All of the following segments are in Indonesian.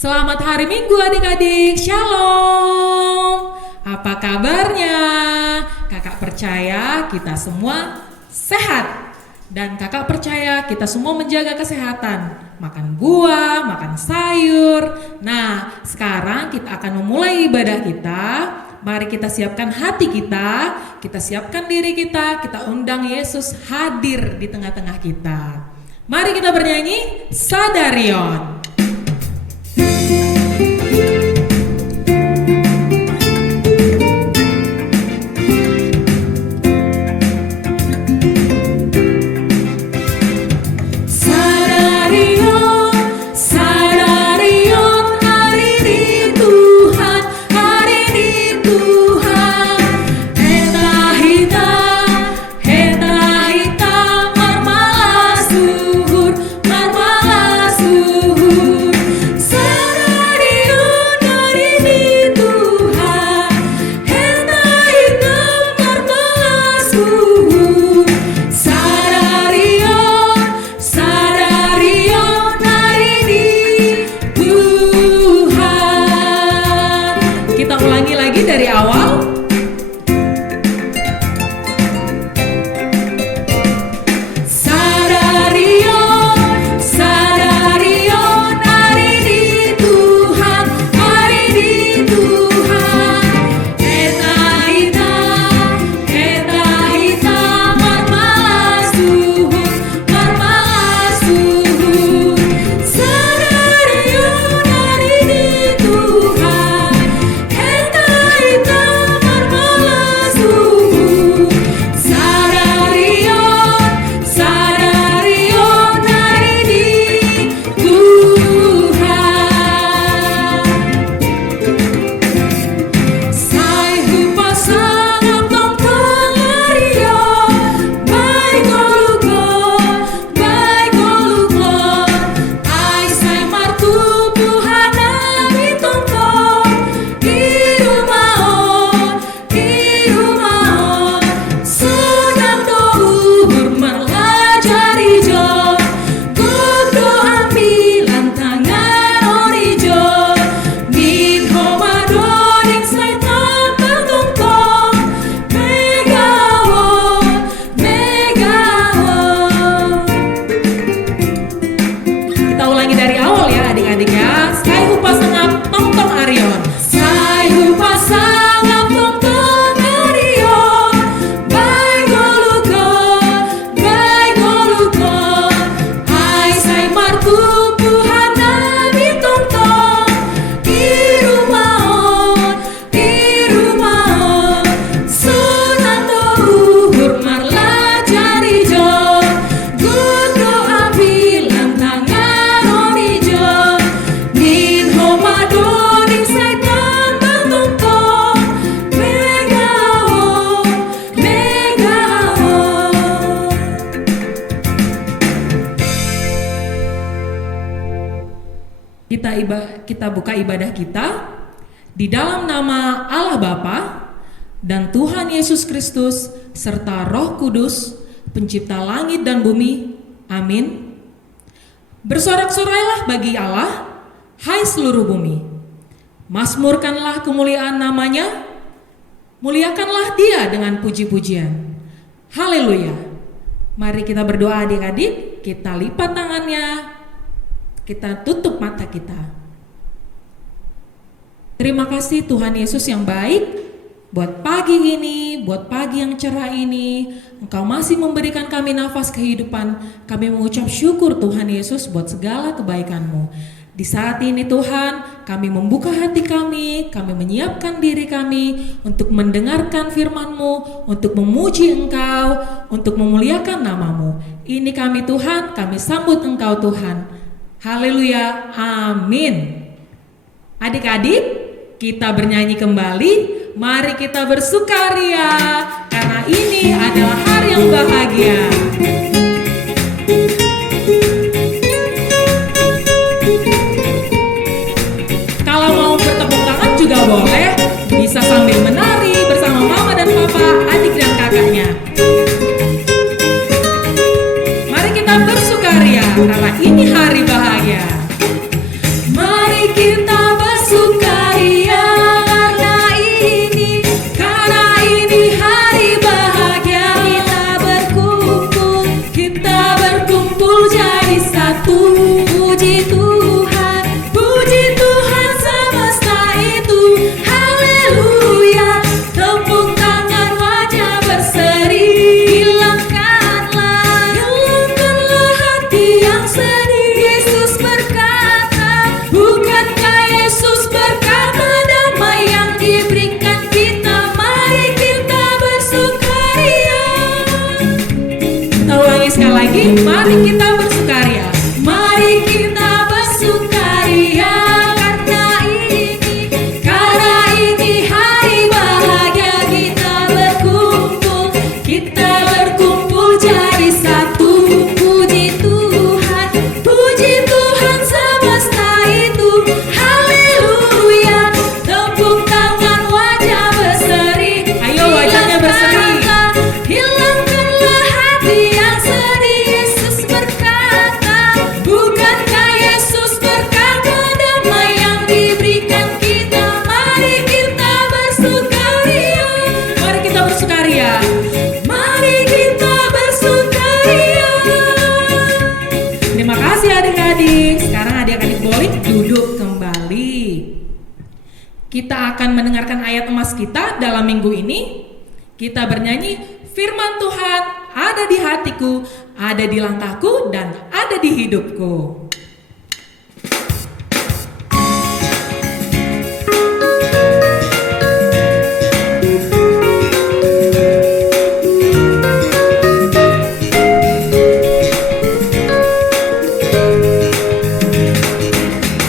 Selamat hari Minggu adik-adik, Shalom. Apa kabarnya? Kakak percaya kita semua sehat. Dan kakak percaya kita semua menjaga kesehatan. Makan buah, makan sayur. Nah, sekarang kita akan memulai ibadah kita. Mari kita siapkan hati kita siapkan diri kita undang Yesus hadir di tengah-tengah kita. Mari kita bernyanyi Sadarion. Kita buka ibadah kita di dalam nama Allah Bapa dan Tuhan Yesus Kristus serta Roh Kudus, pencipta langit dan bumi. Amin. Bersorak-sorailah bagi Allah, hai seluruh bumi. Mazmurkanlah kemuliaan namanya, muliakanlah Dia dengan puji-pujian. Haleluya. Mari kita berdoa adik-adik, kita lipat tangannya, kita tutup mata kita. Terima kasih Tuhan Yesus yang baik, buat pagi ini, buat pagi yang cerah ini, Engkau masih memberikan kami nafas kehidupan. Kami mengucap syukur Tuhan Yesus buat segala kebaikan-Mu. Di saat ini Tuhan, kami membuka hati kami menyiapkan diri kami untuk mendengarkan firman-Mu, untuk memuji Engkau, untuk memuliakan nama-Mu. Ini kami Tuhan, kami sambut Engkau Tuhan. Haleluya, amin. Adik-adik, kita bernyanyi kembali. Mari kita bersukaria karena ini adalah hari yang bahagia. Kalau mau bertepuk tangan juga boleh, bisa sambil menari bersama mama dan papa, adik dan kakaknya. Mari kita bersukaria karena ini hari bahagia. Mari kita lagi, mari kita bersukaria. Mari kita bersukaria karena ini hari bahagia kita berkumpul. Kita berkumpul jadi satu. Puji Tuhan semesta itu. Haleluya. Tepuk tangan, wajah berseri. Ayo wajahnya berseri. Hilangkanlah hati yang sedih. Yesus berkata, bukankah Yesus berkata damai yang diberikan kita. Mari kita bersukaria. Mari kita bersukaria. Mari kita bersukaria. Terima kasih adik-adik. Sekarang adik-adik boleh duduk kembali. Kita akan mendengarkan ayat emas kita dalam minggu ini. Kita bernyanyi, firman Tuhan ada di hatiku, ada di langkahku, dan ada di hidupku.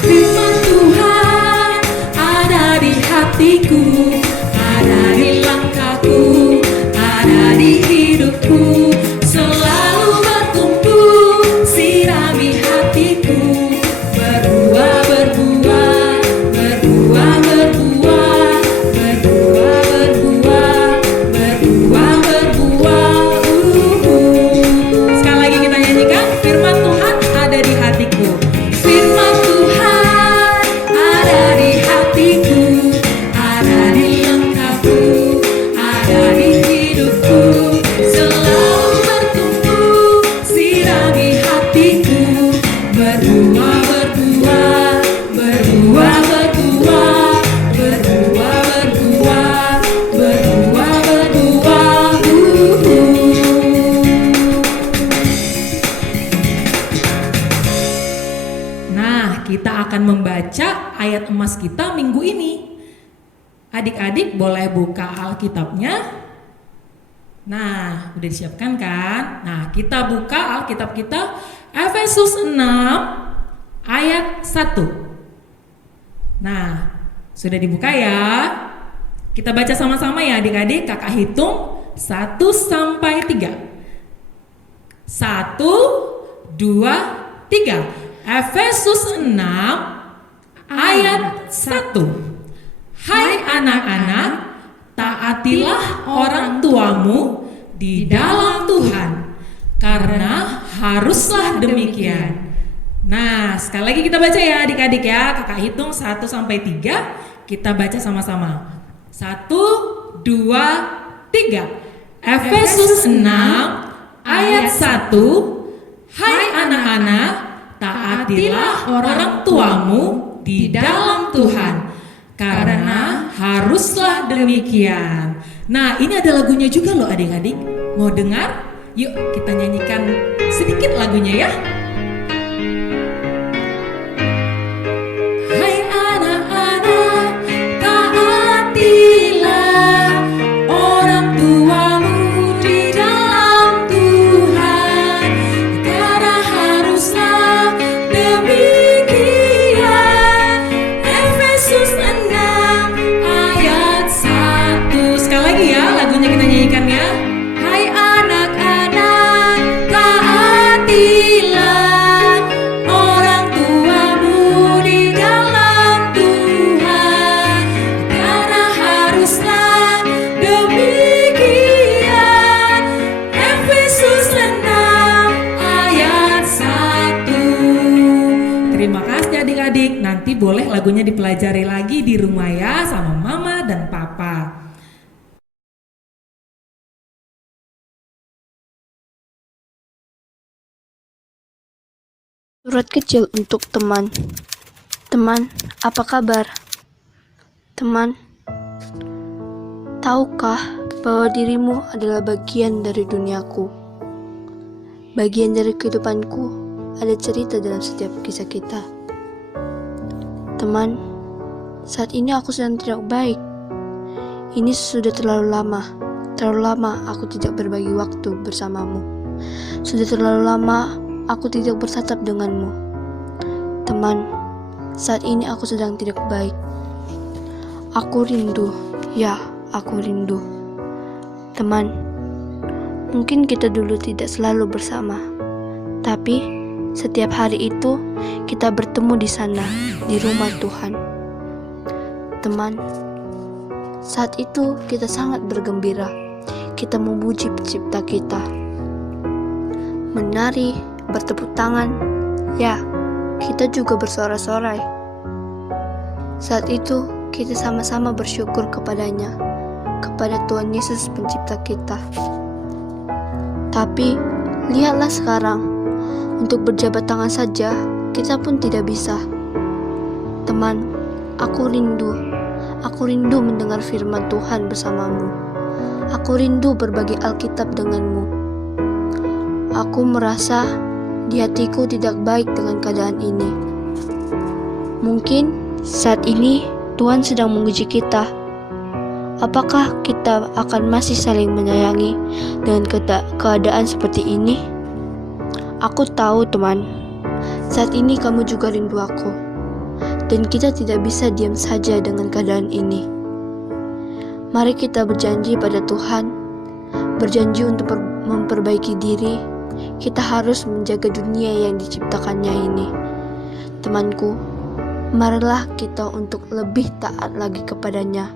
Firman Tuhan ada di hatiku, ada di langkahku, ada di hidupku. Selalu bertumbuh, sirami hatiku. Berbuah, berbuah, berbuah, berbuah, berbuah, berbuah, berbuah, berbuah. Sekali lagi kita nyanyikan, firman Tuhan ada di hatiku. Firman Tuhan ada di hatiku, ada di langkahku, ada di hidupku. Selalu bertumbuh, sirami hatiku. Berbuah, berbuah, berbuah, berbuah, berbuah, berbuah, berbuah, berbuah. Nah, kita akan membaca ayat emas kita minggu ini. Adik-adik boleh buka Alkitabnya. Nah, udah disiapkan kan? Nah, kita buka Alkitab kita Efesus 6 ayat 1. Nah, sudah dibuka ya? Kita baca sama-sama ya adik-adik. Kakak hitung 1 sampai 3. 1, 2, 3. Efesus 6 ayat 1. Hai anak-anak, taatilah orang tuamu di dalam Tuhan, karena haruslah demikian. Nah, sekali lagi kita baca ya adik-adik ya. Kakak hitung 1 sampai 3. Kita baca sama-sama. 1, 2, 3. Efesus 6 ayat 1. Hai anak-anak, taatilah orang tuamu di dalam Tuhan, karena haruslah demikian. Nah, ini ada lagunya juga loh adik-adik. Mau dengar? Yuk kita nyanyikan sedikit lagunya ya. Hai anak-anak, taatilah orang tuamu di dalam Tuhan, karena haruslah demikian. Efesus 6 ayat 1. Sekali lagi ya lagunya kita nyanyikan ya. Hai anak-anak, taatilah orang tuamu di dalam Tuhan, karena haruslah demikian. Efesus 6 ayat 1. Terima kasih adik-adik. Nanti boleh lagunya dipelajari lagi di rumah ya sama mama dan papa. Surat kecil untuk teman. Teman, apa kabar? Teman, tahukah bahwa dirimu adalah bagian dari duniaku? Bagian dari kehidupanku, ada cerita dalam setiap kisah kita. Teman, saat ini aku sedang tidak baik. Ini sudah terlalu lama aku tidak berbagi waktu bersamamu. Sudah terlalu lama aku tidak bertatap denganmu. Teman, saat ini aku sedang tidak baik. Aku rindu, ya, aku rindu. Teman, mungkin kita dulu tidak selalu bersama, tapi setiap hari itu kita bertemu di sana, di rumah Tuhan. Teman, saat itu kita sangat bergembira. Kita memuji pencipta kita, menari, bertepuk tangan. Ya, kita juga bersorak-sorai. Saat itu kita sama-sama bersyukur kepadanya, kepada Tuhan Yesus pencipta kita. Tapi lihatlah sekarang, untuk berjabat tangan saja kita pun tidak bisa. Teman, aku rindu mendengar firman Tuhan bersamamu. Aku rindu berbagi Alkitab denganmu. Aku merasa di hatiku tidak baik dengan keadaan ini. Mungkin saat ini Tuhan sedang menguji kita. Apakah kita akan masih saling menyayangi dengan keadaan seperti ini? Aku tahu teman, saat ini kamu juga rindu aku. Dan kita tidak bisa diam saja dengan keadaan ini. Mari kita berjanji pada Tuhan, berjanji untuk memperbaiki diri. Kita harus menjaga dunia yang diciptakannya ini. Temanku, marilah kita untuk lebih taat lagi kepadanya.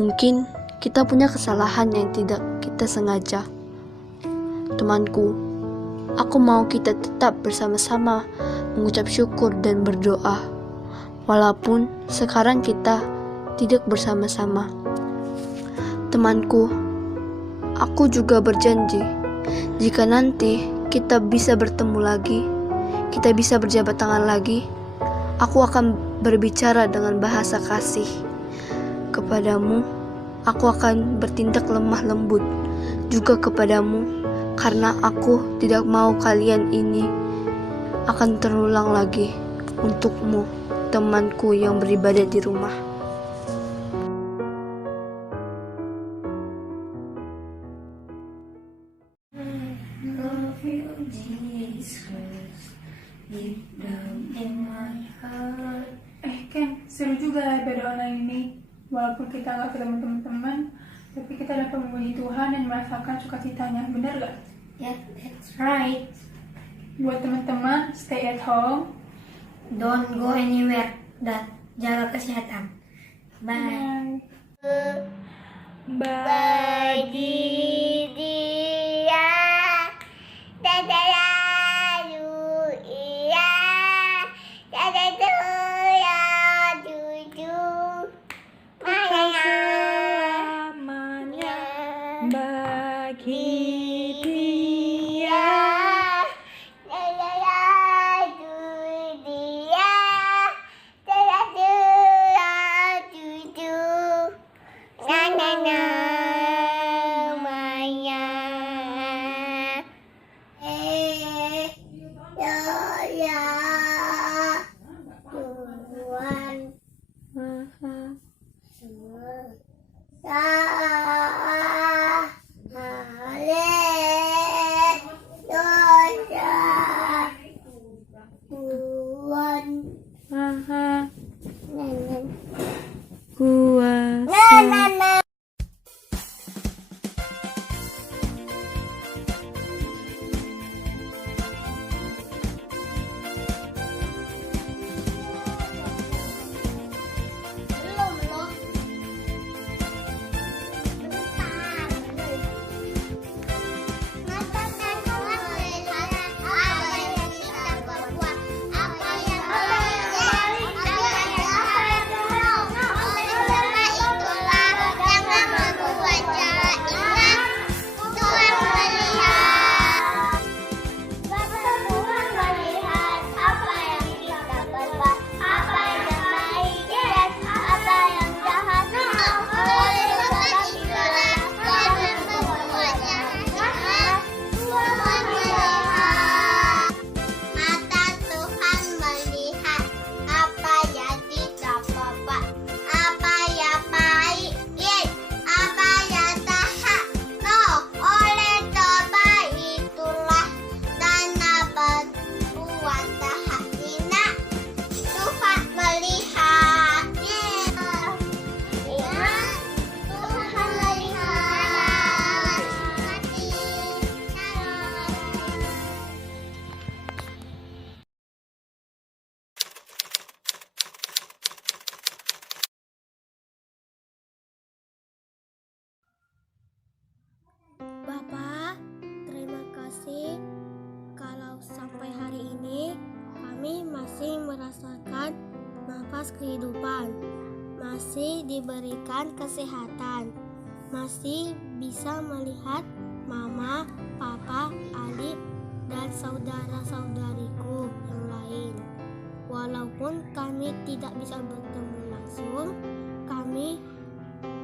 Mungkin kita punya kesalahan yang tidak kita sengaja. Temanku, aku mau kita tetap bersama-sama mengucap syukur dan berdoa, walaupun sekarang kita tidak bersama-sama. Temanku, aku juga berjanji, jika nanti kita bisa bertemu lagi, kita bisa berjabat tangan lagi, aku akan berbicara dengan bahasa kasih kepadamu. Aku akan bertindak lemah lembut juga kepadamu, karena aku tidak mau kalian ini akan terulang lagi untukmu, temanku yang beribadah di rumah. Ken, seru juga ibadah online ini. Walaupun kita nggak ketemu teman-teman, tapi kita dapat memuji Tuhan dan merasakan sukacitanya. Benar nggak? Yeah, that's right. Buat teman-teman, stay at home. Don't go anywhere. Dan jaga kesehatan. Bye. Bagi dia tak terlalu iya, tak terlalu jujur, Selamanya bagi dia. tak terlalu dia, tak terlalu jujur, namanya Tuhan. sampai hari ini kami masih merasakan nafas kehidupan, masih diberikan kesehatan, masih bisa melihat mama, papa, adik, dan saudara-saudariku yang lain. Walaupun kami tidak bisa bertemu langsung,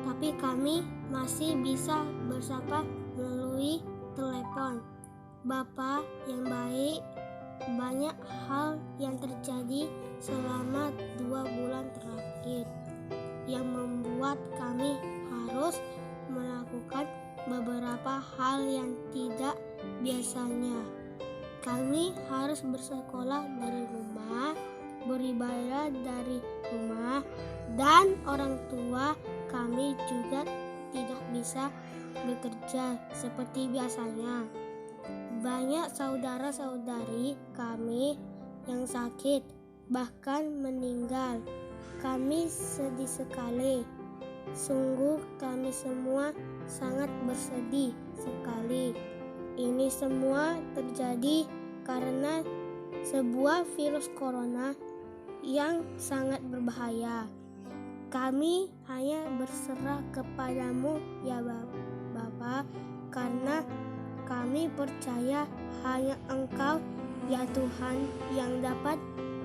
tapi kami masih bisa bersapa melalui telepon. Bapak yang baik, banyak hal yang terjadi selama 2 bulan terakhir yang membuat kami harus melakukan beberapa hal yang tidak biasanya. Kami harus bersekolah dari rumah, beribadah dari rumah, dan orang tua kami juga tidak bisa bekerja seperti biasanya. Banyak saudara-saudari kami yang sakit, bahkan meninggal. Kami sedih sekali. Sungguh kami semua sangat bersedih sekali. Ini semua terjadi karena sebuah virus corona yang sangat berbahaya. Kami hanya berserah kepadamu ya Bapa, karena kami percaya hanya Engkau ya Tuhan yang dapat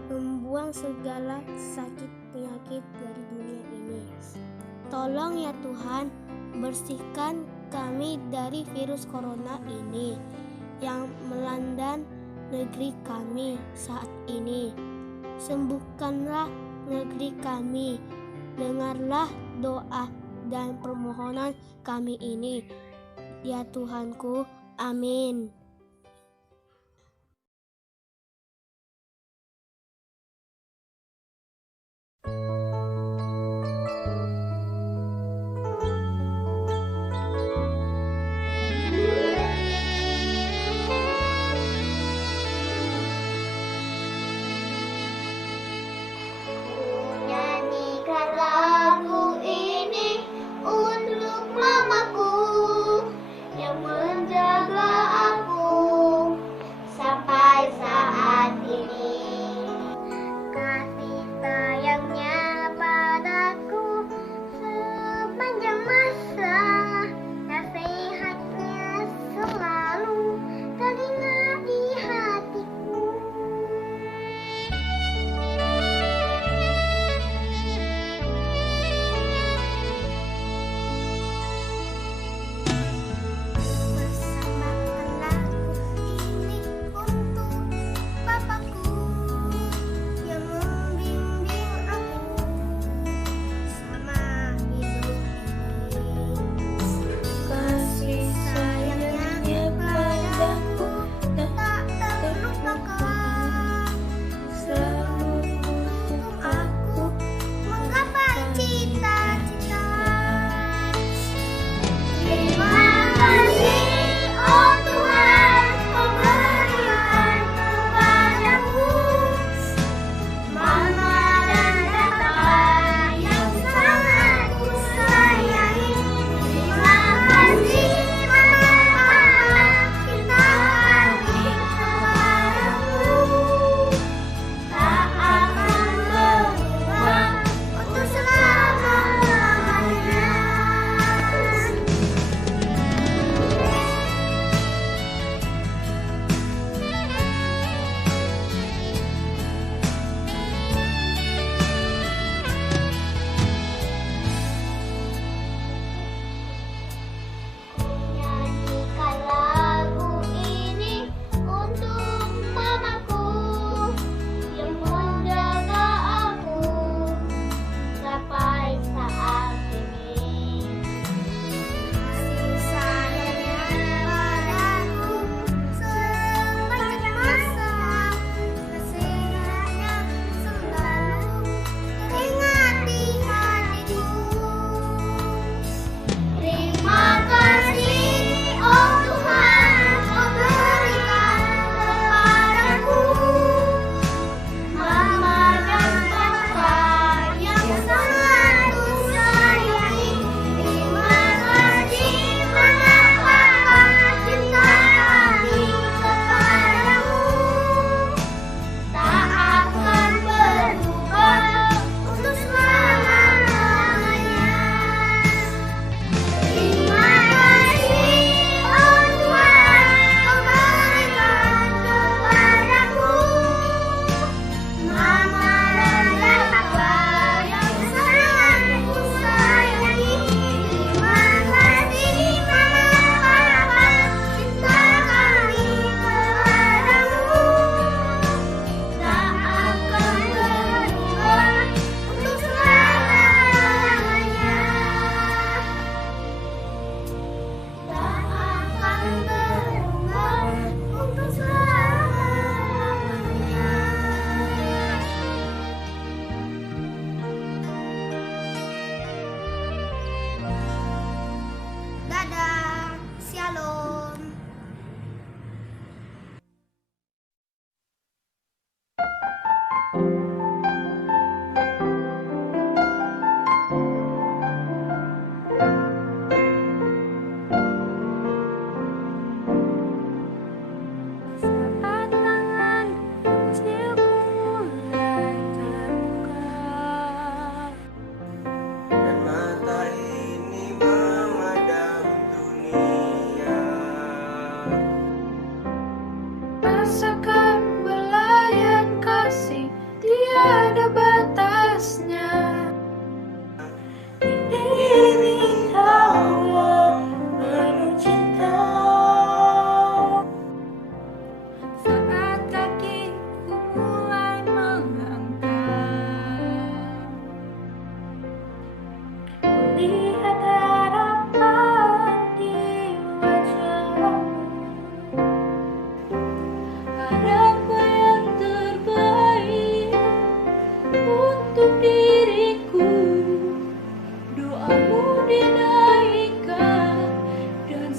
membuang segala sakit penyakit dari dunia ini. Tolong ya Tuhan, bersihkan kami dari virus corona ini yang melanda negeri kami saat ini. Sembuhkanlah negeri kami. Dengarlah doa dan permohonan kami ini. Ya Tuhanku, amin. Nyanyikan lagu ini untuk mamaku yang menjaga aku sampai saat ini. Kasih sayangnya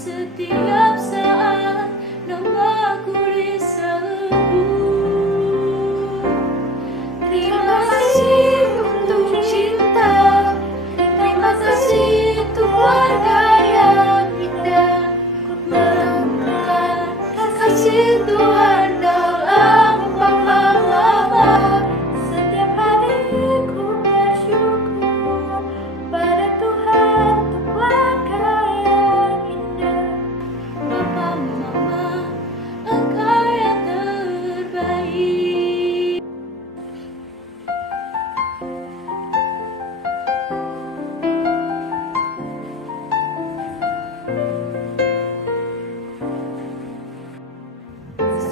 setiap saat namaku disebut. Terima kasih untuk cinta, terima kasih untuk warga yang indah. Ku menemukan kasih Tuhan dalam pengalaman. Setiap hari ku bersyukur pada Tuhan untuk warga yang indah. Papa, Mama, Engkau yang terbaik.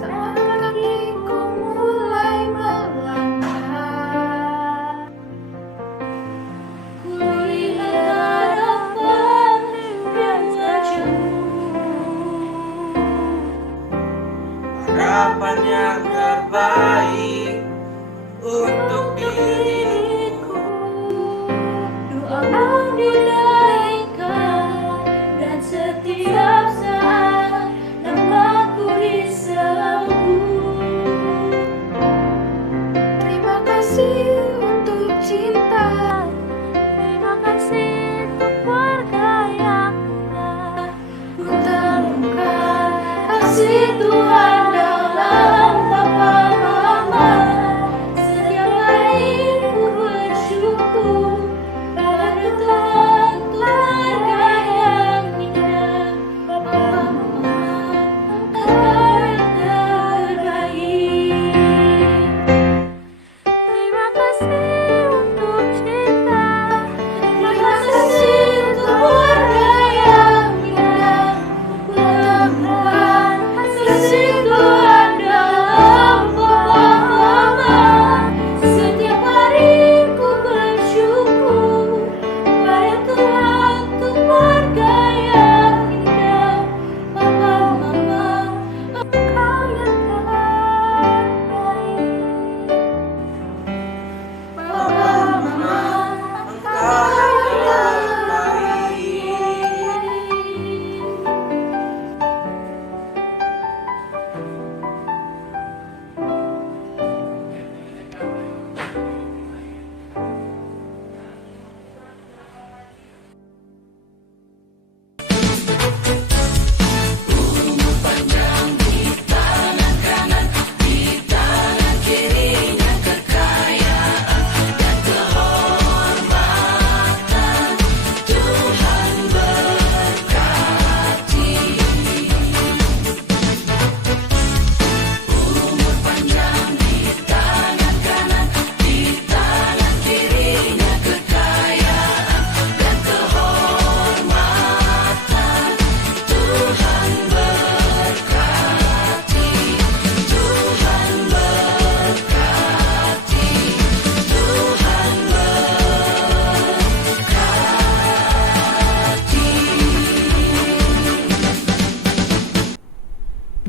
Saat kakiku mulai melangkah, ku lihat harapan yang jauh. Harapan yang terbaik untuk diriku. Doamu dinaikkan dan setiap saat namaku disebut. Terima kasih untuk cinta, terima kasih untuk warga yang indah. Ku temukan kasih Tuhan dalam Papa Mama. Setiap hari ku bersyukur pada Tuhan untuk warga yang indah. Papa Mama, Engkau yang terbaik. Terima kasih untuk cinta, terima kasih untuk warga yang indah. Ku temukan kasih Tuhan dalam Papa Mama. Setiap hari ku bersyukur pada Tuhan untuk warga yang indah. Papa Mama, Engkau yang terbaik. Papa Mama, Engkau yang terbaik.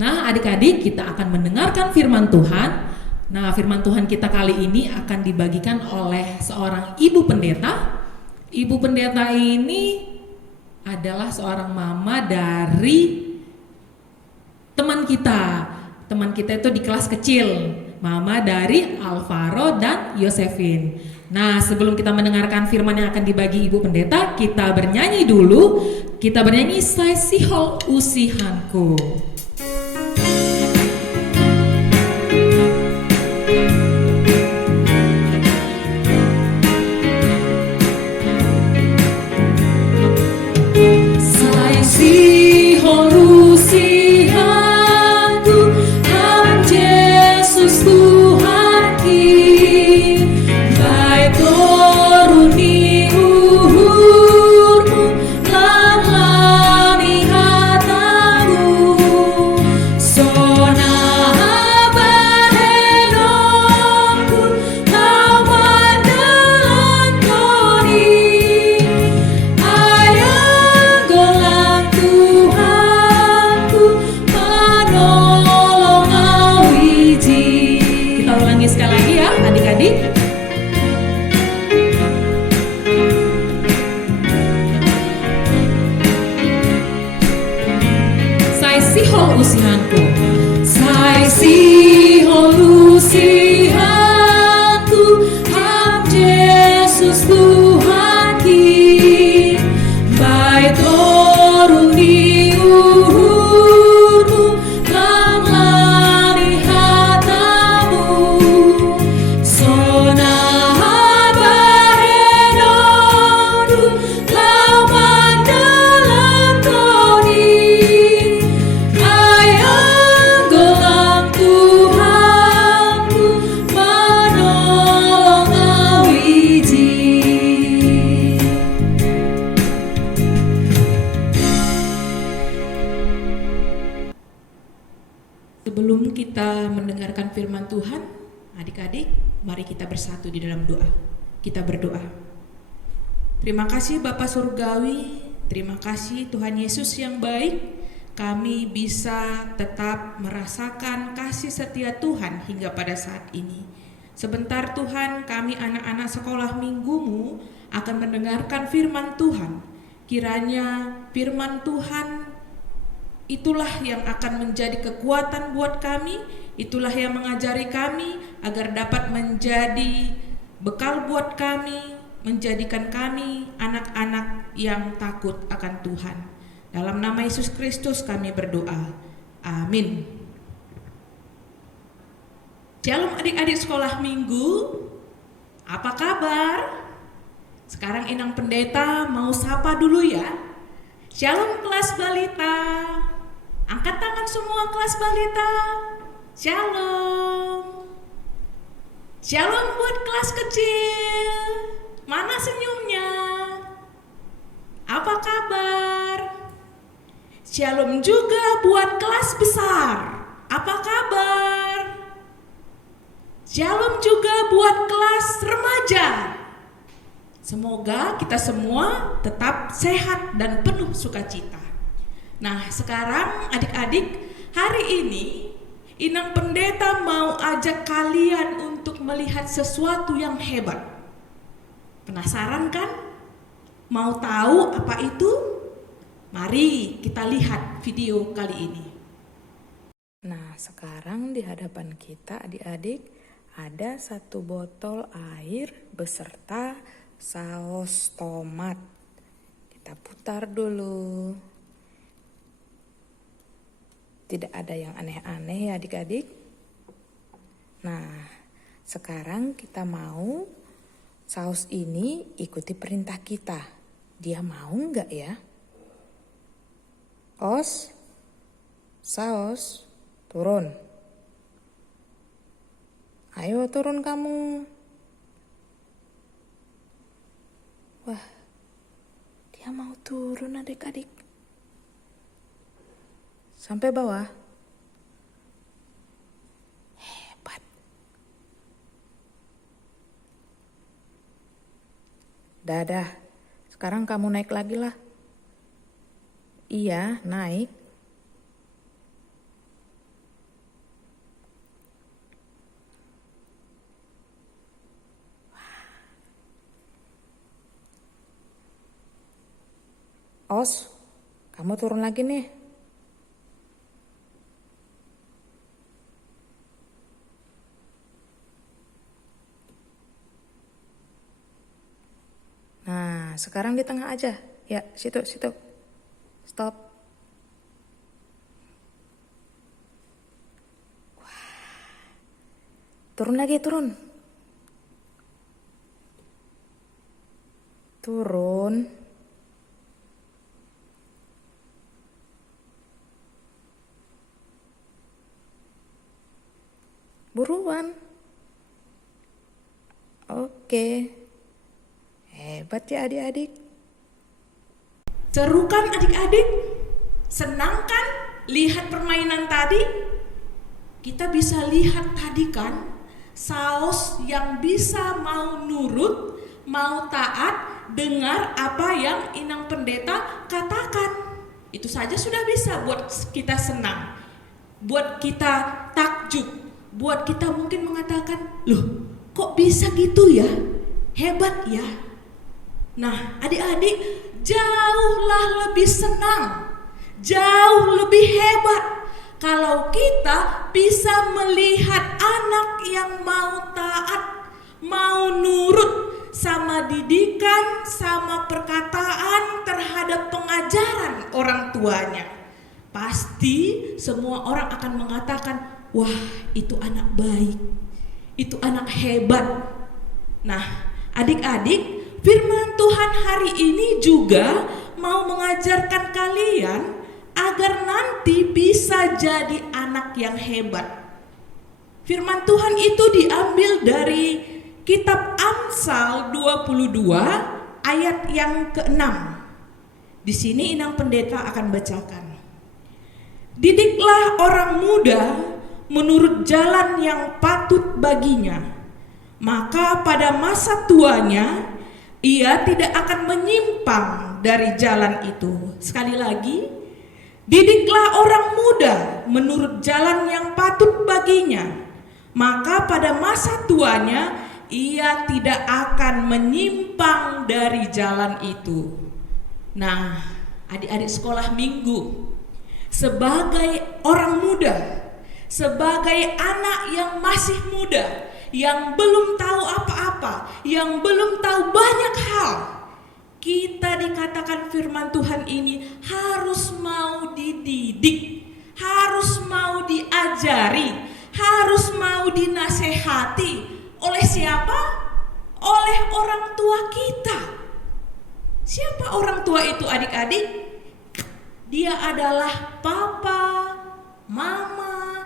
Nah, adik-adik, kita akan mendengarkan firman Tuhan. Nah, firman Tuhan kita kali ini akan dibagikan oleh seorang ibu pendeta. Ibu pendeta ini adalah seorang mama dari teman kita. Teman kita itu di kelas kecil, mama dari Alvaro dan Yosefin. Nah, sebelum kita mendengarkan firman yang akan dibagi ibu pendeta, kita bernyanyi dulu. Kita bernyanyi Saisihol Usihanku. Saisihol Usihanku, Ham Yesus Tuhanki, baik turuni uhurmu, lam-lami hatamu. sihol usihanku. Sai sihol usihanku, ham Yesus Tuhan ki, bait orang di uhurmu, lamani hatamu, sona habaredoru, laman dalam toni, ayang gelam Tuhanku, menolong awiji. Sebelum kita mendengarkan firman Tuhan, adik-adik, mari kita bersatu di dalam doa. Kita berdoa. Terima kasih Bapa Surgawi, terima kasih Tuhan Yesus yang baik. Kami bisa tetap merasakan kasih setia Tuhan hingga pada saat ini. Sebentar Tuhan, kami anak-anak sekolah minggumu akan mendengarkan firman Tuhan. Kiranya firman Tuhan itulah yang akan menjadi kekuatan buat kami, itulah yang mengajari kami agar dapat menjadi bekal buat kami, menjadikan kami anak-anak yang takut akan Tuhan. Dalam nama Yesus Kristus kami berdoa. Amin. Shalom adik-adik sekolah minggu. Apa kabar? Sekarang Inang Pendeta mau sapa dulu ya. Shalom kelas balita. Angkat tangan semua kelas balita. Shalom. Shalom buat kelas kecil. Mana senyumnya? Apa kabar? Shalom juga buat kelas besar. Apa kabar? Shalom juga buat kelas remaja. Semoga kita semua tetap sehat dan penuh sukacita. Nah, sekarang adik-adik, hari ini Inang Pendeta mau ajak kalian untuk melihat sesuatu yang hebat. Penasaran kan? Mau tahu apa itu? Mari kita lihat video kali ini. Nah, sekarang di hadapan kita adik-adik ada satu botol air beserta saus tomat. Kita putar dulu. Tidak ada yang aneh-aneh ya adik-adik. Nah, sekarang kita mau saus ini ikuti perintah kita. Dia mau nggak ya? Os, saus, turun. Ayo turun kamu. Wah, dia mau turun adik-adik. Sampai bawah. Hebat. Dadah, sekarang kamu naik lagi lah. Iya, naik. Os, kamu turun lagi nih. Nah, sekarang di tengah aja. Ya, situ. Stop. Wah. Turun lagi, turun. Turun. Buruan. Oke. Hebat ya adik-adik. Seru kan adik-adik? Senang kan lihat permainan tadi? Kita bisa lihat tadi kan, saus yang bisa mau nurut, mau taat, dengar apa yang Inang Pendeta katakan. Itu saja sudah bisa buat kita senang, buat kita takjub, buat kita mungkin mengatakan, loh kok bisa gitu ya? Hebat ya. Nah, adik-adik jauhlah lebih senang, jauh lebih lebih hebat kalau kita bisa melihat anak yang mau taat, mau nurut sama didikan, sama perkataan terhadap pengajaran orang tuanya. Pasti semua orang akan mengatakan, wah itu anak baik, itu anak hebat. Nah adik-adik, firman Tuhan hari ini juga mau mengajarkan kalian agar nanti bisa jadi anak yang hebat. Firman Tuhan itu diambil dari kitab Amsal 22 ayat yang ke-6. Di sini Inang Pendeta akan bacakan. Didiklah orang muda menurut jalan yang patut baginya, maka pada masa tuanya ia tidak akan menyimpang dari jalan itu. Sekali lagi, didiklah orang muda menurut jalan yang patut baginya, maka pada masa tuanya ia tidak akan menyimpang dari jalan itu. Nah, adik-adik sekolah minggu, sebagai orang muda, sebagai anak yang masih muda, yang belum tahu apa-apa, yang belum tahu banyak hal, kita dikatakan firman Tuhan ini harus mau dididik, harus mau diajari, harus mau dinasehati. Oleh siapa? Oleh orang tua kita. Siapa orang tua itu adik-adik? Dia adalah papa, mama,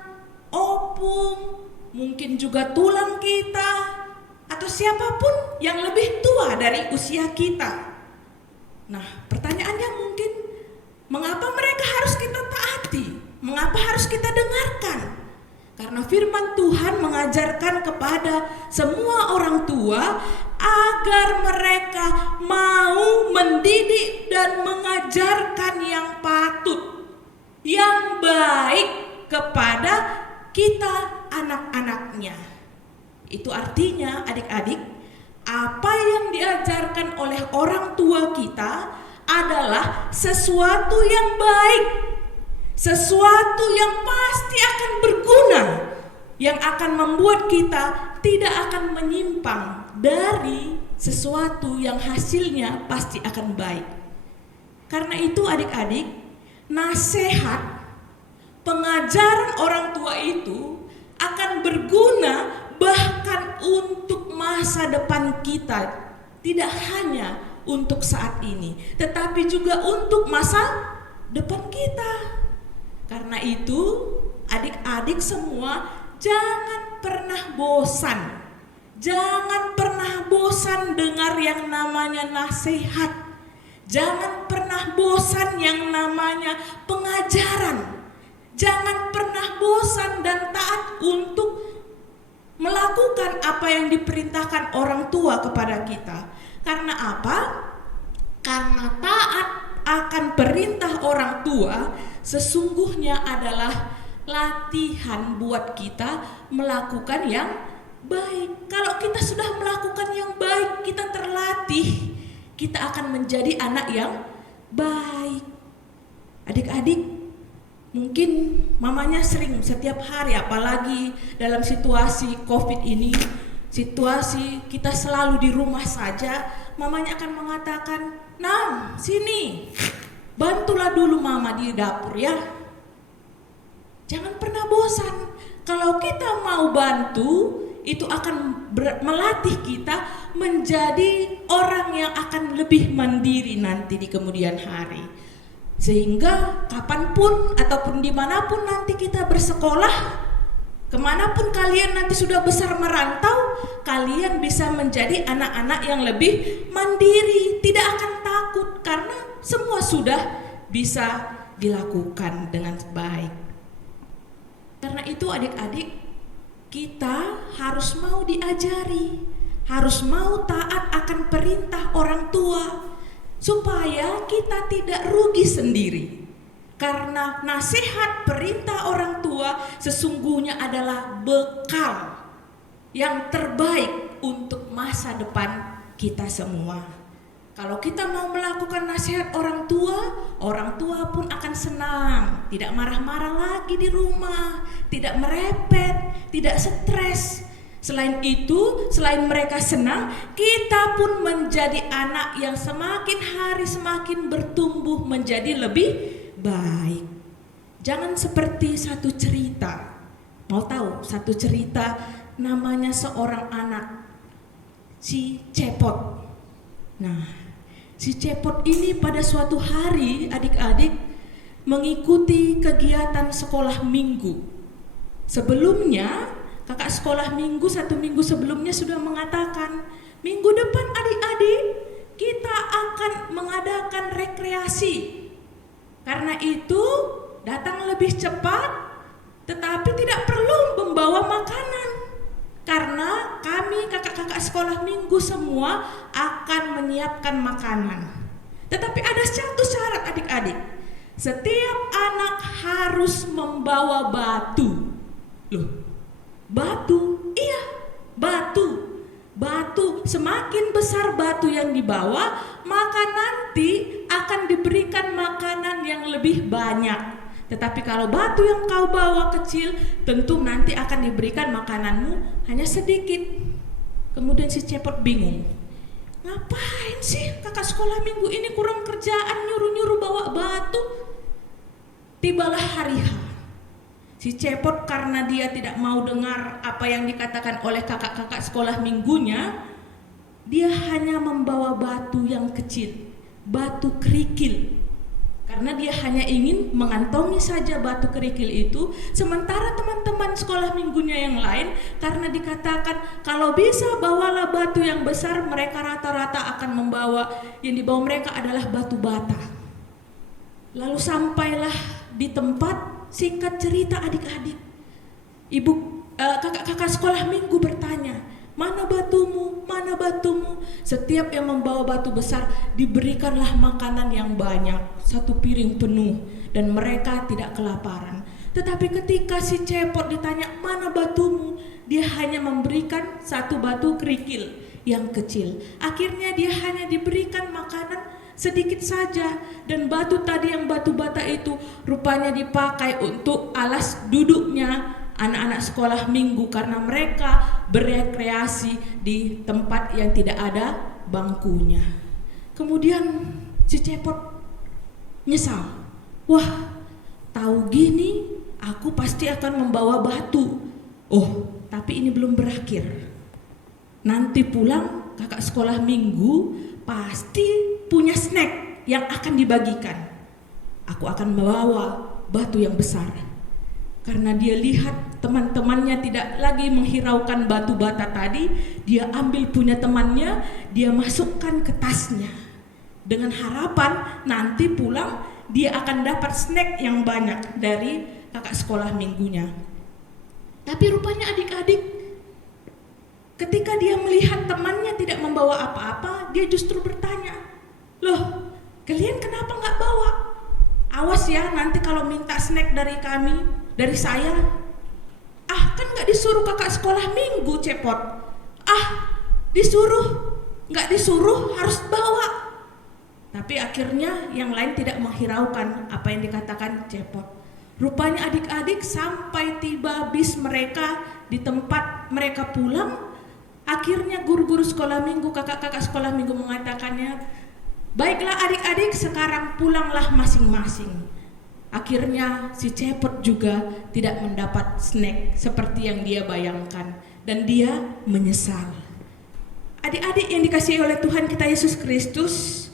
opung, mungkin juga tulang kita, atau siapapun yang lebih tua dari usia kita. Nah, pertanyaannya mungkin, mengapa mereka harus kita taati? Mengapa harus kita dengarkan? Karena firman Tuhan mengajarkan kepada semua orang tua agar mereka mau mendidik dan mengajarkan yang patut, yang baik kepada kita anak-anaknya. Itu artinya adik-adik, apa yang diajarkan oleh orang tua kita adalah sesuatu yang baik, sesuatu yang pasti akan berguna, yang akan membuat kita tidak akan menyimpang dari sesuatu yang hasilnya pasti akan baik. Karena itu adik-adik, nasihat, pengajaran orang tua itu akan berguna bahkan untuk masa depan kita. Tidak hanya untuk saat ini, tetapi juga untuk masa depan kita. Karena itu adik-adik semua jangan pernah bosan. Jangan pernah bosan dengar yang namanya nasihat. Jangan pernah bosan yang namanya pengajaran. Jangan pernah bosan dan taat untuk melakukan apa yang diperintahkan orang tua kepada kita. Karena apa? Karena taat akan perintah orang tua sesungguhnya adalah latihan buat kita melakukan yang baik. Kalau kita sudah melakukan yang baik, kita terlatih, kita akan menjadi anak yang baik. Adik-adik, mungkin mamanya sering setiap hari, apalagi dalam situasi COVID ini, situasi kita selalu di rumah saja, mamanya akan mengatakan, "Nam, sini, bantulah dulu mama di dapur ya." Jangan pernah bosan. Kalau kita mau bantu, itu akan melatih kita menjadi orang yang akan lebih mandiri nanti di kemudian hari. Sehingga kapanpun ataupun dimanapun nanti kita bersekolah, kemanapun kalian nanti sudah besar merantau, kalian bisa menjadi anak-anak yang lebih mandiri, tidak akan takut karena semua sudah bisa dilakukan dengan baik. Karena itu adik-adik, kita harus mau diajari, harus mau taat akan perintah orang tua, supaya kita tidak rugi sendiri. Karena nasihat perintah orang tua sesungguhnya adalah bekal yang terbaik untuk masa depan kita semua. Kalau kita mau melakukan nasihat orang tua pun akan senang, tidak marah-marah lagi di rumah, tidak merepet, tidak stres. Selain itu, selain mereka senang, kita pun menjadi anak yang semakin hari semakin bertumbuh menjadi lebih baik. Jangan seperti satu cerita. Mau tahu satu cerita namanya seorang anak, si Cepot. Nah, si Cepot ini pada suatu hari adik-adik mengikuti kegiatan sekolah minggu. Sebelumnya, kakak sekolah minggu 1 minggu sebelumnya sudah mengatakan, minggu depan adik-adik kita akan mengadakan rekreasi. Karena itu datang lebih cepat, tetapi tidak perlu membawa makanan. Karena kami kakak-kakak sekolah minggu semua akan menyiapkan makanan. Tetapi ada satu syarat adik-adik. Setiap anak harus membawa batu. Loh, batu? Iya, batu. Batu, semakin besar batu yang dibawa, maka nanti akan diberikan makanan yang lebih banyak. Tetapi kalau batu yang kau bawa kecil, tentu nanti akan diberikan makananmu hanya sedikit. Kemudian si Cepot bingung. Ngapain sih kakak sekolah minggu ini kurang kerjaan nyuruh-nyuruh bawa batu? Tibalah hari H. Si Cepot karena dia tidak mau dengar apa yang dikatakan oleh kakak-kakak sekolah minggunya, dia hanya membawa batu yang kecil, batu kerikil. Karena dia hanya ingin mengantongi saja batu kerikil itu, sementara teman-teman sekolah minggunya yang lain karena dikatakan kalau bisa bawalah batu yang besar, mereka rata-rata akan membawa, yang dibawa mereka adalah batu bata. Lalu sampailah di tempat, singkat cerita adik-adik, kakak-kakak sekolah minggu bertanya, mana batumu, mana batumu? Setiap yang membawa batu besar diberikanlah makanan yang banyak, 1 piring penuh, dan mereka tidak kelaparan. Tetapi ketika si Cepot ditanya mana batumu, dia hanya memberikan 1 batu kerikil yang kecil. Akhirnya dia hanya diberikan makanan sedikit saja, dan batu tadi yang batu bata itu rupanya dipakai untuk alas duduknya anak-anak sekolah minggu karena mereka berekreasi di tempat yang tidak ada bangkunya. Kemudian si Cepot nyesal. Wah, tahu gini aku pasti akan membawa batu. Oh, tapi ini belum berakhir. Nanti pulang kakak sekolah minggu pasti punya snack yang akan dibagikan. Aku akan membawa batu yang besar. Karena dia lihat teman-temannya tidak lagi menghiraukan batu bata tadi, dia ambil punya temannya, dia masukkan ke tasnya. Dengan harapan nanti pulang dia akan dapat snack yang banyak dari kakak sekolah minggunya. Tapi rupanya adik-adik, ketika dia melihat temannya tidak membawa apa-apa, dia justru bertanya, loh, kalian kenapa nggak bawa? Awas ya, nanti kalau minta snack dari kami, dari saya, kan nggak disuruh kakak sekolah minggu Cepot. Disuruh, nggak disuruh harus bawa. Tapi akhirnya yang lain tidak menghiraukan apa yang dikatakan Cepot. Rupanya adik-adik sampai tiba bis mereka di tempat mereka pulang, akhirnya guru-guru sekolah minggu, kakak-kakak sekolah minggu mengatakannya, baiklah adik-adik, sekarang pulanglah masing-masing. Akhirnya si Cepot juga tidak mendapat snack seperti yang dia bayangkan, dan dia menyesal. Adik-adik yang dikasihi oleh Tuhan kita Yesus Kristus,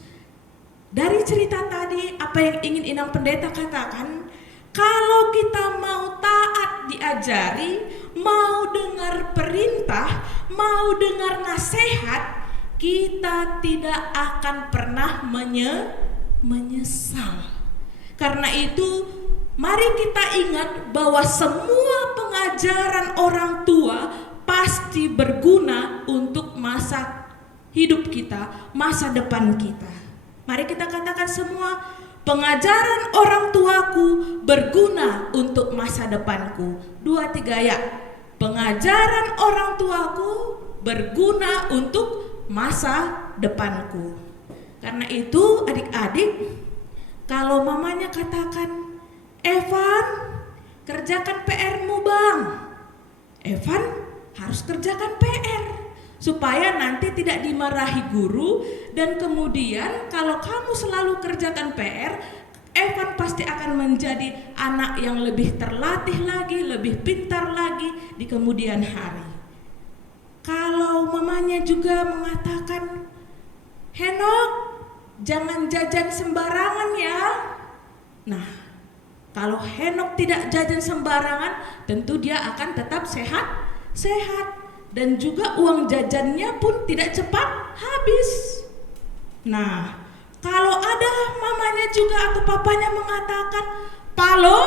dari cerita tadi apa yang ingin Inang Pendeta katakan, kalau kita mau taat diajari, mau dengar perintah, mau dengar nasihat, kita tidak akan pernah menyesal. Karena itu, mari kita ingat bahwa semua pengajaran orang tua pasti berguna untuk masa hidup kita, masa depan kita. Mari kita katakan semua, pengajaran orang tuaku berguna untuk masa depanku. 2, 3 ya. Pengajaran orang tuaku berguna untuk masa depanku. Karena itu adik-adik, kalau mamanya katakan, Evan, kerjakan PR-mu bang. Evan harus kerjakan PR supaya nanti tidak dimarahi guru, dan kemudian kalau kamu selalu kerjakan PR, Evan pasti akan menjadi anak yang lebih terlatih lagi, lebih pintar lagi di kemudian hari. Kalau mamanya juga mengatakan, Henok, jangan jajan sembarangan ya. Nah, kalau Henok tidak jajan sembarangan, tentu dia akan tetap sehat. Dan juga uang jajannya pun tidak cepat habis. Nah, kalau ada mamanya juga atau papanya mengatakan, Palo,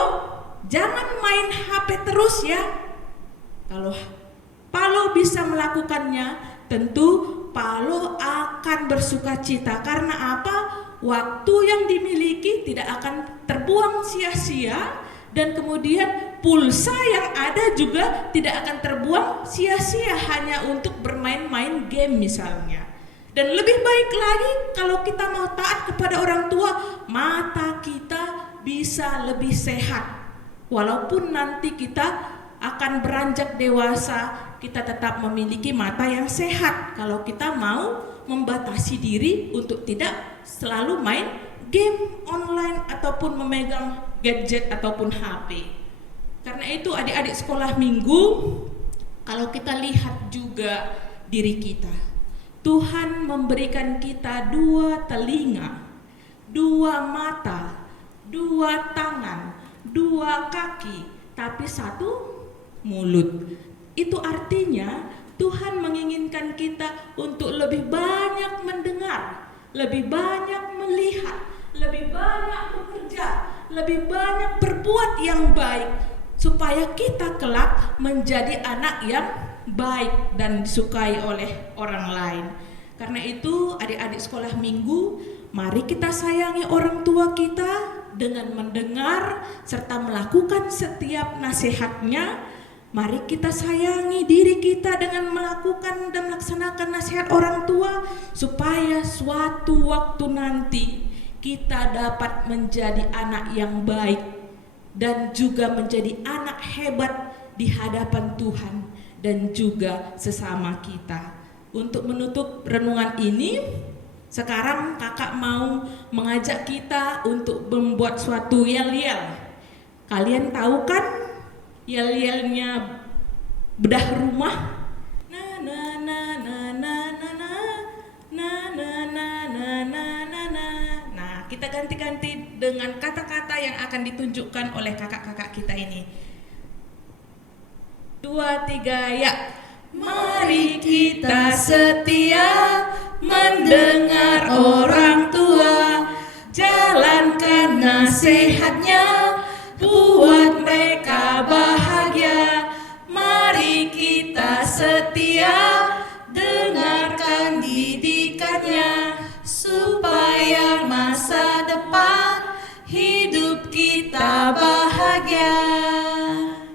jangan main HP terus ya. Kalau Palo bisa melakukannya, tentu Palo akan bersukacita. Karena apa? Waktu yang dimiliki tidak akan terbuang sia-sia, dan kemudian pulsa yang ada juga tidak akan terbuang sia-sia hanya untuk bermain-main game misalnya. Dan lebih baik lagi kalau kita mau taat kepada orang tua, mata kita bisa lebih sehat. Walaupun nanti kita akan beranjak dewasa, kita tetap memiliki mata yang sehat kalau kita mau membatasi diri untuk tidak selalu main game online ataupun memegang gadget ataupun HP. Karena itu adik-adik sekolah minggu, kalau kita lihat juga diri kita, Tuhan memberikan kita 2 telinga, 2 mata, 2 tangan, 2 kaki, tapi 1 mulut. Itu artinya Tuhan menginginkan kita untuk lebih banyak mendengar, lebih banyak melihat, lebih banyak bekerja, lebih banyak berbuat yang baik, supaya kita kelak menjadi anak yang baik dan disukai oleh orang lain. Karena itu adik-adik sekolah minggu, mari kita sayangi orang tua kita dengan mendengar serta melakukan setiap nasihatnya. Mari kita sayangi diri kita dengan melakukan dan melaksanakan nasihat orang tua, supaya suatu waktu nanti kita dapat menjadi anak yang baik dan juga menjadi anak hebat di hadapan Tuhan dan juga sesama kita. Untuk menutup renungan ini, sekarang kakak mau mengajak kita untuk membuat suatu yel-yel. Kalian tahu kan yel-yelnya bedah rumah? Na na na na na na na na na na na na na na. Nah, kita ganti-ganti dengan kata-kata yang akan ditunjukkan oleh kakak-kakak kita ini. 2, 3, ya. Mari kita setia mendengar orang tua, jalankan nasihatnya, buat mereka bahagia. Mari kita setia dengarkan didikannya, supaya masa depan hidup kita bahagia.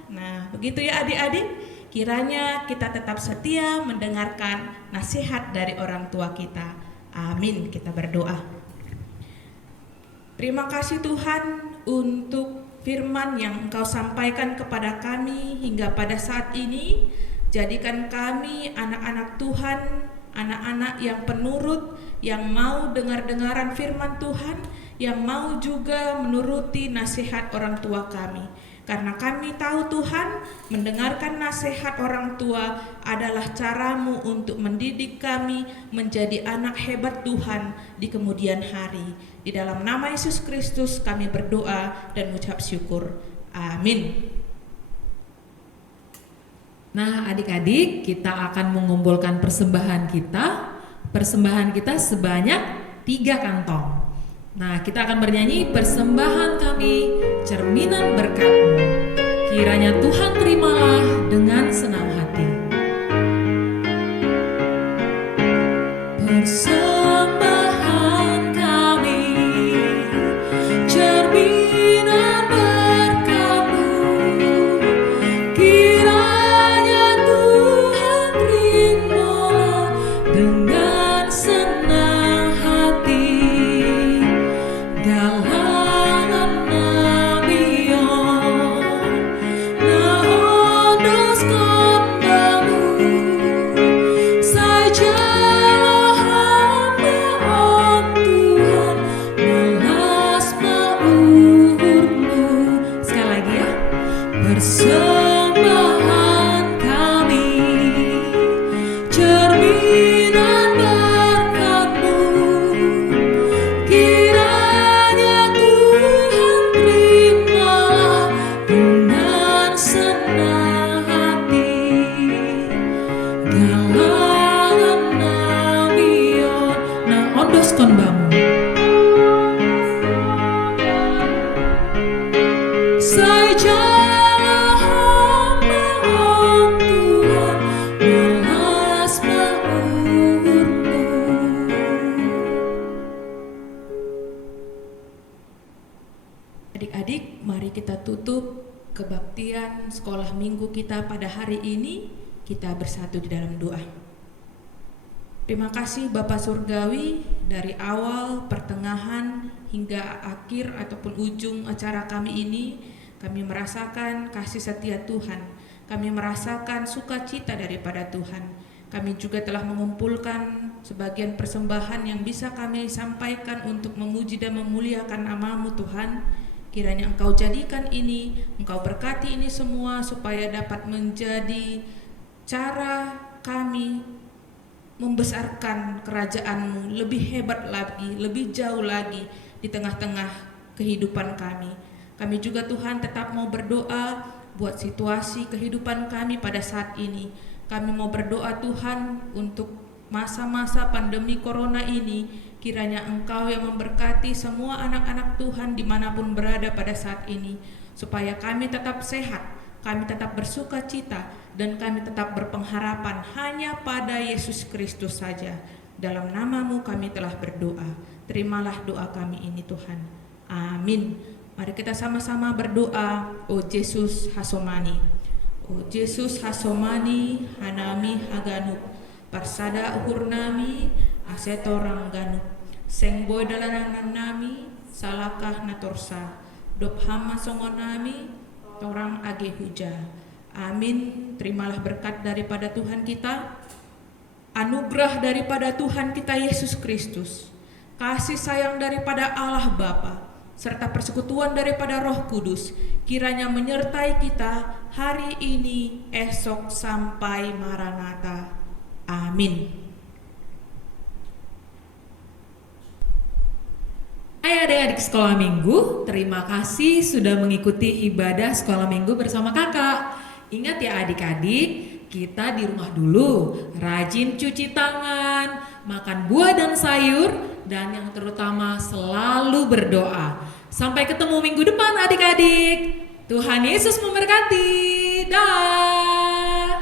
Nah, begitu ya adik-adik. Kiranya kita tetap setia mendengarkan nasihat dari orang tua kita. Amin. Kita berdoa. Terima kasih Tuhan untuk firman yang Engkau sampaikan kepada kami hingga pada saat ini. Jadikan kami anak-anak Tuhan, anak-anak yang penurut, yang mau dengar-dengaran firman Tuhan, yang mau juga menuruti nasihat orang tua kami. Karena kami tahu Tuhan, mendengarkan nasihat orang tua adalah caramu untuk mendidik kami menjadi anak hebat Tuhan di kemudian hari. Di dalam nama Yesus Kristus kami berdoa dan mengucap syukur. Amin. Nah adik-adik, kita akan mengumpulkan persembahan kita. Persembahan kita sebanyak 3 kantong. Nah, kita akan bernyanyi persembahan kami, cerminan berkat-Mu. Kiranya Tuhan terimalah dengan senang hati. Persembahan kami, cerminan berkat-Mu. Kiranya Tuhan terimalah dengan senang hati. persembahan kami, cerminan berkat-Mu. Kiranya Tuhan terimalah dengan senang hati galangan namion na ondos konbamu. Sajalah hamba Tuhan melas maur-Mu. Adik-adik, mari kita tutup kebaktian sekolah minggu kita pada hari ini. Kita bersatu di dalam doa. Terima kasih Bapa Surgawi, dari awal, pertengahan, hingga akhir ataupun ujung acara kami ini, kami merasakan kasih setia Tuhan. Kami merasakan sukacita daripada Tuhan. Kami juga telah mengumpulkan sebagian persembahan yang bisa kami sampaikan untuk memuji dan memuliakan nama-Mu Tuhan. Kiranya Engkau jadikan ini, Engkau berkati ini semua supaya dapat menjadi cara kami membesarkan kerajaan-Mu lebih hebat lagi, lebih jauh lagi di tengah-tengah kehidupan kami. Kami juga Tuhan tetap mau berdoa buat situasi kehidupan kami pada saat ini. Kami mau berdoa Tuhan untuk masa-masa pandemi corona ini. Kiranya Engkau yang memberkati semua anak-anak Tuhan dimanapun berada pada saat ini, supaya kami tetap sehat, kami tetap bersuka cita, dan kami tetap berpengharapan hanya pada Yesus Kristus saja. Dalam nama-Mu kami telah berdoa. Terimalah doa kami ini Tuhan. Amin. Mari kita sama-sama berdoa. O Yesus Hasomani, O Yesus Hasomani, Hanami Haganuk, Parsada uhurnami, Asetorang ganuk, Sengboy dalanan nami, Salakah natorsa, Dophama songonami, Torang age huja. Amin. Terimalah berkat daripada Tuhan kita, anugerah daripada Tuhan kita Yesus Kristus, kasih sayang daripada Allah Bapa, serta persekutuan daripada Roh Kudus, kiranya menyertai kita hari ini, esok, sampai Maranatha. Amin. Hai adik-adik sekolah minggu, terima kasih sudah mengikuti ibadah sekolah minggu bersama kakak. Ingat ya adik-adik, kita di rumah dulu, rajin cuci tangan, makan buah dan sayur, dan yang terutama selalu berdoa. Sampai ketemu minggu depan adik-adik. Tuhan Yesus memberkati. Dah.